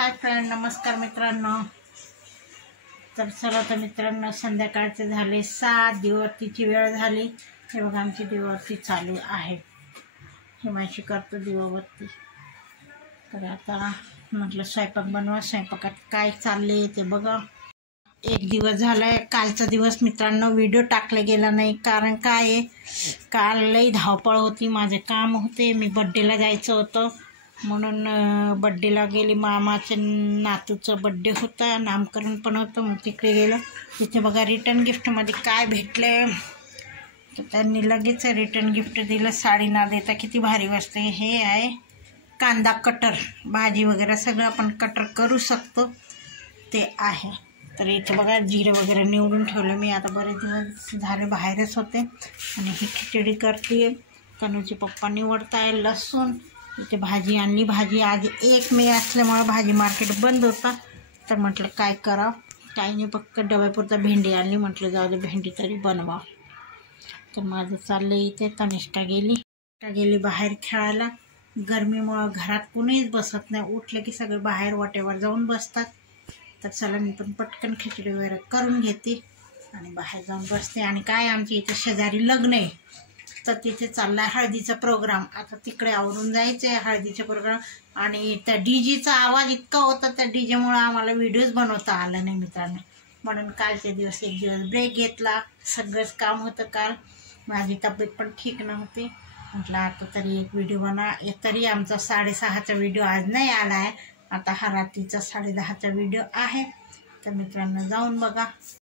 Hi friend, नमस्कार मित्रांनो। तर चला तर मित्रांनो, संध्याकाळचे झाले 7, दिवाबत्तीची वेळ झाली। हे बघा आमची दिवाबत्ती चालू आहे। हिमांशी करतो दिवाबत्ती। तर आता म्हटलं स्वयंपाक बनवा, स्वयंपाकात काय चालले ते बघा। एक दिवस झालाय, कालचा दिवस मित्रांनो व्हिडिओ टाकले गेला नाही, कारण काय आहे, काल लई धावपळ होती, माझे काम होते, मी बड्डेला जायचं होतं म्हणून बड्डेला गेली। मामाच्या नातूचं बड्डे होता, नामकरण पण होतं, मग तिकडे गेलं। तिथे बघा रिटर्न गिफ्टमध्ये काय भेटले, तर त्यांनी लगेच रिटर्न गिफ्ट दिलं। साडी ना देता किती भारी वस्तू हे आहे, कांदा कटर, भाजी वगैरे सगळं आपण कटर करू शकतो ते आहे। तर इथे बघा जिरे वगैरे निवडून ठेवलं मी, आता बरेच दिवस झाले बाहेरच होते। आणि ही खिचडी करते, तनुचे पप्पा निवडताय लसूण। इथे भाजी आणली, भाजी आज 1 मे असल्यामुळे भाजी मार्केट बंद होता, तर म्हटलं काय करावं, काही नाही, फक्त डब्यापुरता भेंडी आणली, म्हटलं जाऊ दे भेंडी तरी बनवा। तर माझं चाललं इथे, तनिष्का गेली बाहेर खेळायला। गरमीमुळं घरात कुणीच बसत नाही, उठलं की सगळे बाहेर वाटेवर जाऊन बसतात। तर चला मी पण पटकन खिचडी वगैरे करून घेते आणि बाहेर जाऊन बसते। आणि काय आमच्या इथे शेजारी लग्न आहे, तर तिथे चालला हळदीचा प्रोग्राम। आता तिकडे आवरून जायचं आहे हळदीचा प्रोग्राम। आणि त्या डीजेचा आवाज इतका होता, त्या डीजेमुळं आम्हाला व्हिडिओज बनवता आला नाही मित्रांनो, म्हणून कालचे दिवस एक दिवस ब्रेक घेतला। सगळंच काम होतं काल, माझी तब्येत पण ठीक नव्हती, म्हटलं आता तरी एक व्हिडिओ बना। तरी आमचा 6:30चा व्हिडिओ आज नाही आला आहे, आता हा रात्रीचा 10:30चा व्हिडिओ आहे। तर मित्रांनो जाऊन बघा।